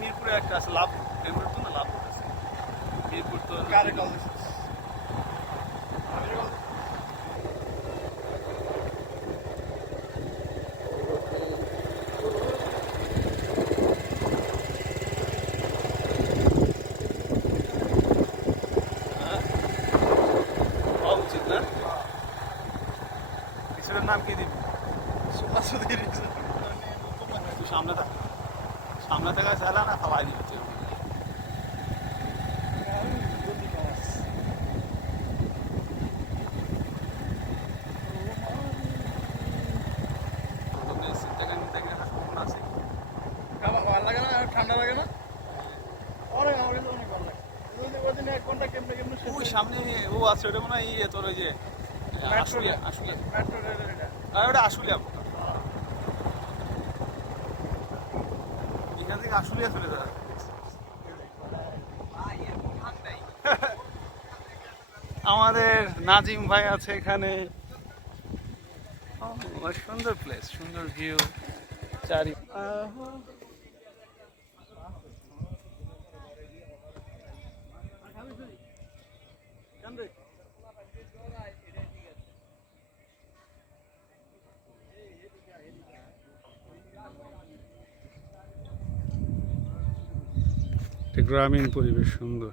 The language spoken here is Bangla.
মিরপুরে একটা আছে লাভ, মিরপুর তো না লাভ আছে, মিরপুর তো হওয়া উচিত না। রিক্সাটার নাম কি দিবি? তুই সামনে থাক, সামনে থাকা চালা না খাওয়াই দিবি তুই। ঠান্ডা লাগে না? অনেক আমার কাছে অনেক ভালো লাগে। ওই দিন 1 ঘন্টা কেমনে কেমনে শেষ ওই হয়ে সামনে ও আছে, ওটা মনে হয় তোর ওই যে আশুলিয়া, আশুলিয়া, মেট্রো রেলের এটা। আর ওটা আশুলিয়া, এখান থেকে আশুলিয়া চলে যাবে। আমাদের নাজিম ভাই আছে এখানে। সুন্দর প্লেস, সুন্দর ভিউ চারি। গ্রামীণ পরিবেশ সুন্দর।